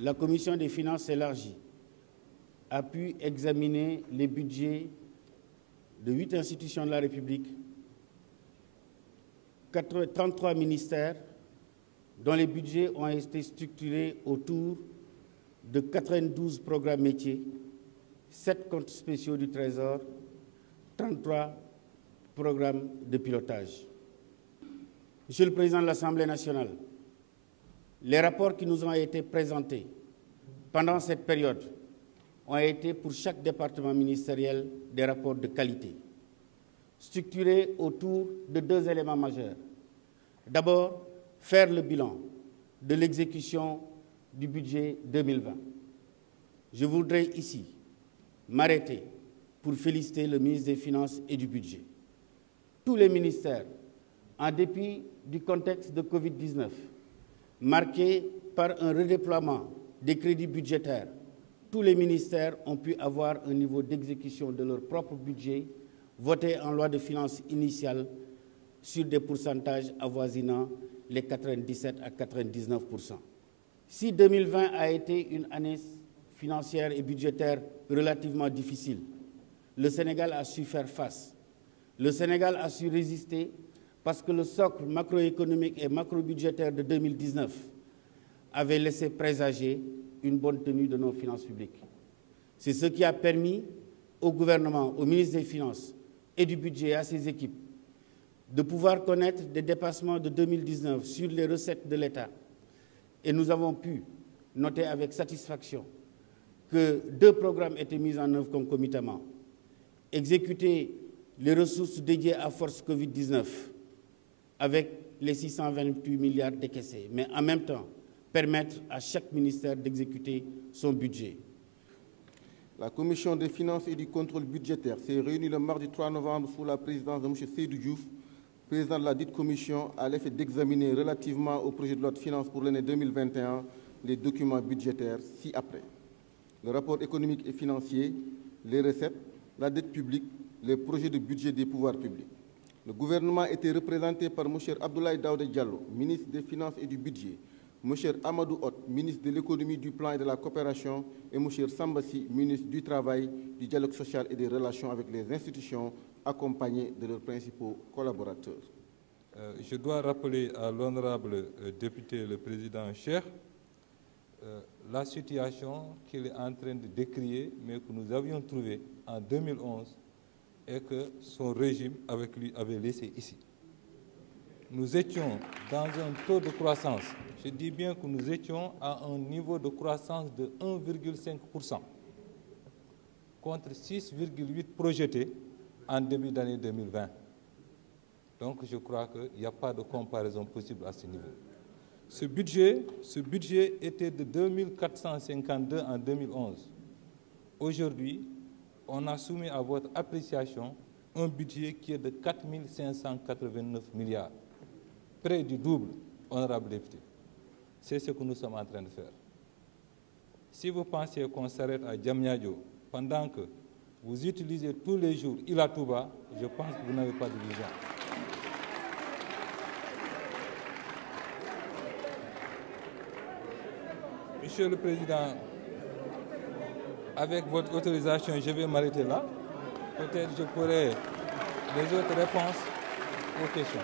la Commission des finances élargie a pu examiner les budgets de 8 institutions de la République, 33 ministères, dont les budgets ont été structurés autour de 92 programmes métiers, 7 comptes spéciaux du Trésor, 33 programmes de pilotage. Monsieur le Président de l'Assemblée nationale, les rapports qui nous ont été présentés pendant cette période ont été pour chaque département ministériel des rapports de qualité, structurés autour de 2 éléments majeurs. D'abord, faire le bilan de l'exécution du budget 2020. Je voudrais ici m'arrêter pour féliciter le ministre des Finances et du Budget. Tous les ministères, en dépit du contexte de Covid-19, marqué par un redéploiement des crédits budgétaires, tous les ministères ont pu avoir un niveau d'exécution de leur propre budget voté en loi de finances initiale sur des pourcentages avoisinant les 97 à 99%. Si 2020 a été une année financière et budgétaire relativement difficile, le Sénégal a su faire face. Le Sénégal a su résister parce que le socle macroéconomique et macro-budgétaire de 2019 avait laissé présager une bonne tenue de nos finances publiques. C'est ce qui a permis au gouvernement, au ministre des Finances et du Budget et à ses équipes de pouvoir connaître des dépassements de 2019 sur les recettes de l'État. Et nous avons pu noter avec satisfaction que 2 programmes étaient mis en œuvre concomitamment. Exécuter les ressources dédiées à Force Covid-19 avec les 628 milliards décaissés, mais en même temps permettre à chaque ministère d'exécuter son budget. La Commission des finances et du contrôle budgétaire s'est réunie le mardi 3 novembre sous la présidence de M. Seydou Diouf, président de la dite commission, à l'effet d'examiner relativement au projet de loi de finances pour l'année 2021 les documents budgétaires ci-après. Le rapport économique et financier, les recettes, la dette publique, les projets de budget des pouvoirs publics. Le gouvernement était représenté par M. Abdoulaye Daouda Diallo, ministre des Finances et du Budget, M. Amadou Hott, ministre de l'Économie, du Plan et de la Coopération, et M. Sambassi, ministre du Travail, du Dialogue social et des relations avec les institutions, accompagnés de leurs principaux collaborateurs. Je dois rappeler à l'honorable député, le président Cheikh, la situation qu'il est en train de décrire, mais que nous avions trouvée en 2011 et que son régime avec lui avait laissé ici. Nous étions dans un taux de croissance, je dis bien que nous étions à un niveau de croissance de 1,5% contre 6,8% projetés en début d'année 2020. Donc je crois qu'il n'y a pas de comparaison possible à ce niveau. Ce budget était de 2452 en 2011. Aujourd'hui, on a soumis à votre appréciation un budget qui est de 4589 milliards, près du double, honorable député. C'est ce que nous sommes en train de faire. Si vous pensez qu'on s'arrête à Diamniadio pendant que vous utilisez tous les jours Ila Touba, je pense que vous n'avez pas de vision. Monsieur le Président, avec votre autorisation, je vais m'arrêter là. Peut-être je pourrai les autres réponses aux questions.